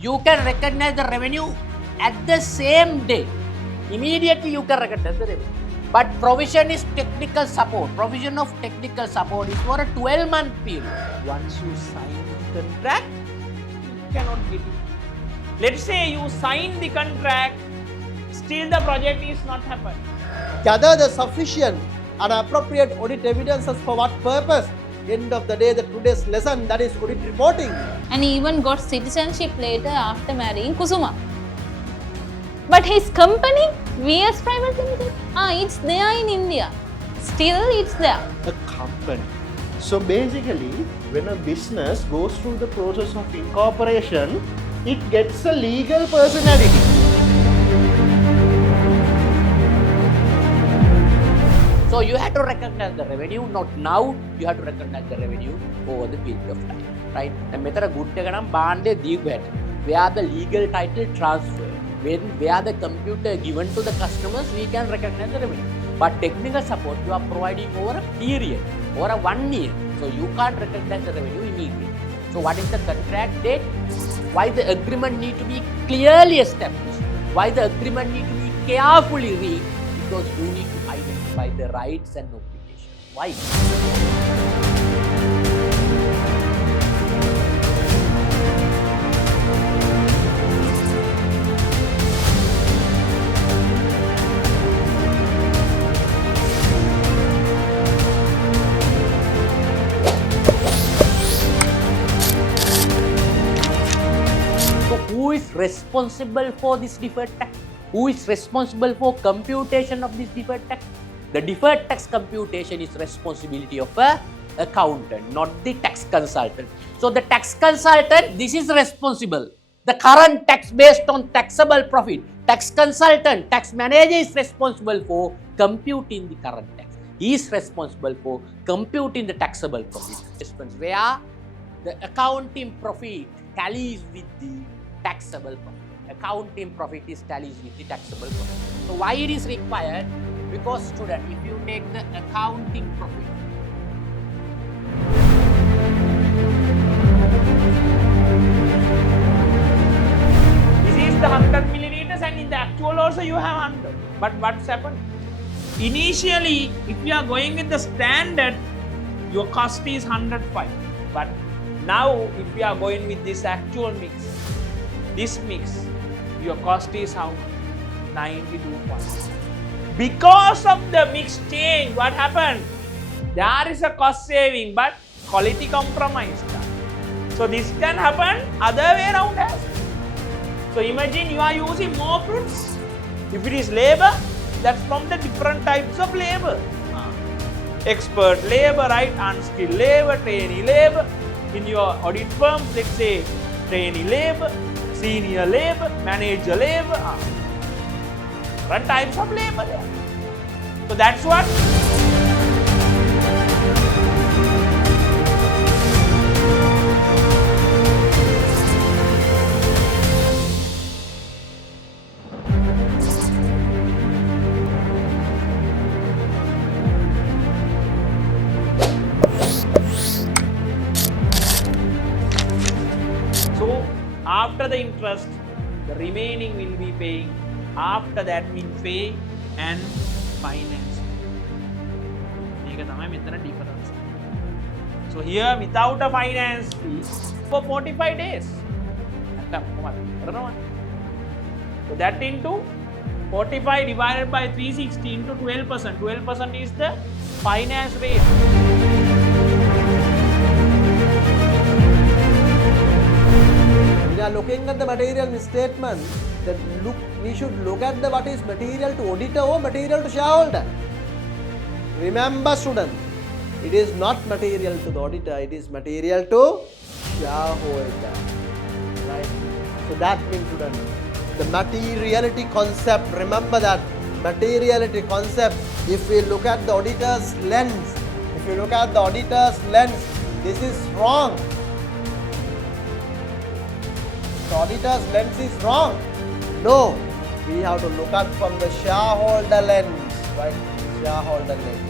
You can recognize the revenue at the same day. Immediately you can recognize the revenue. But provision is technical support. Provision of technical support is for a 12-month period. Once you sign the contract, you cannot get it. Let's say you sign the contract, still the project is not happened. Gather the sufficient and appropriate audit evidences for what purpose? End of the day, the today's lesson, that is audit reporting. And he even got citizenship later after marrying Kusuma. But his company, VS Private Limited, it's there in India. Still it's there. A company. So basically, when a business goes through the process of incorporation, it gets a legal personality. So you have to recognize the revenue, not now, you have to recognize the revenue over the period of time. Right? And method a good bande deep where the legal title transfer, where the computer given to the customers, we can recognize the revenue. But technical support you are providing over a period, over a 1 year. So you can't recognize the revenue immediately. So what is the contract date? Why the agreement need to be clearly established? Why the agreement need to be carefully read? Because you need to identify the rights and obligations. Why? So who is responsible for this deferred tax? Who is responsible for computation of this deferred tax? The deferred tax computation is responsibility of a accountant, not the tax consultant. So the tax consultant, this is responsible. The current tax based on taxable profit. Tax consultant, tax manager is responsible for computing the current tax. He is responsible for computing the taxable profit. Where the accounting profit tallies with the taxable profit. Accounting profit is tallies with the taxable profit. So why it is required? Because student, if you take the accounting profit, This is the 100 milliliters and in the actual also you have 100. But what's happened? Initially, if you are going with the standard, your cost is 105. But now, if you are going with this actual mix, this mix, your cost is how? 92 points. Because of the mix change, what happened? There is a cost saving, but quality compromise. So this can happen other way around as well. So imagine you are using more fruits. If it is labor, that's from the different types of labor. Expert labor, right? Unskilled labor, trainee labor. In your audit firm, let's say trainee labor, senior labor, manager labor. Different types of labor there. So that's what. So after the interest, the remaining will be paying. After that means pay and finance. Difference. So here without a finance fee for 45 days. So that into 45 divided by 360 into 12%. 12% is the finance rate. We are looking at the material misstatement. We should look at what is material to auditor or material to shareholder. Remember student, it is not material to the auditor, it is material to shareholder. Right? So that means student, the materiality concept, remember that materiality concept, if we look at the auditor's lens, this is wrong. The auditor's lens is wrong. No, we have to look at from the shareholder lens, right? Shareholder lens.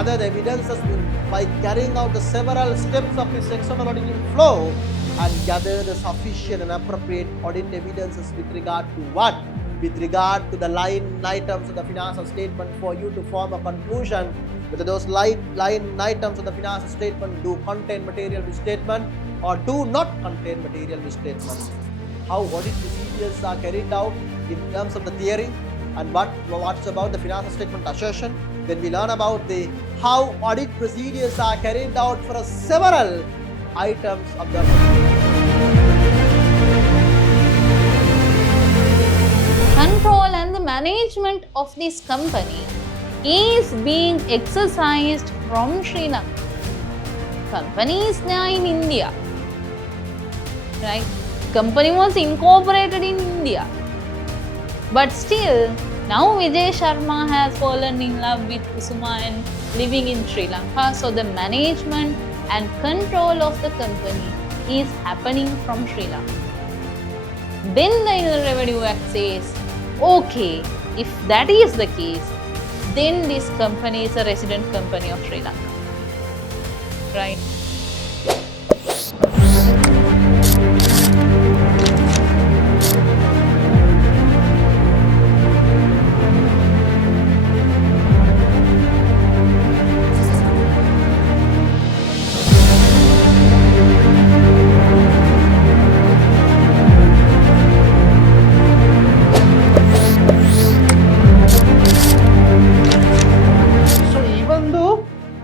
gather the evidences by carrying out the several steps of this external auditing flow and gather the sufficient and appropriate audit evidences with regard to what? With regard to the line items of the financial statement for you to form a conclusion whether those line items of the financial statement do contain material misstatement or do not contain material misstatement. How audit procedures are carried out in terms of the theory and what's about the financial statement assertion. Then we learn about the how audit procedures are carried out for several items of the control and the management of this company is being exercised from Sri Lanka. Company is now in India, right? Company was incorporated in India, but still now Vijay Sharma has fallen in love with Kusuma and living in Sri Lanka. So the management and control of the company is happening from Sri Lanka. Then the Inland Revenue Act says, okay, if that is the case, then this company is a resident company of Sri Lanka, right?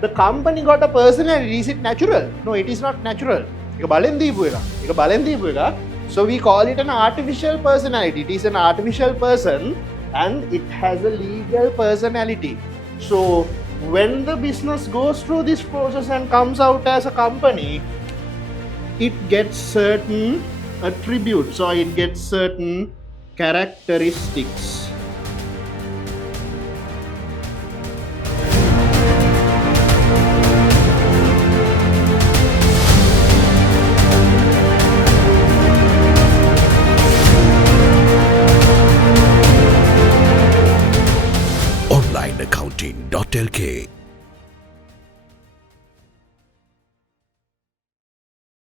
The company got a personality. Is it natural? No, it is not natural. So we call it an artificial personality. It is an artificial person and it has a legal personality. So when the business goes through this process and comes out as a company, it gets certain attributes or it gets certain characteristics.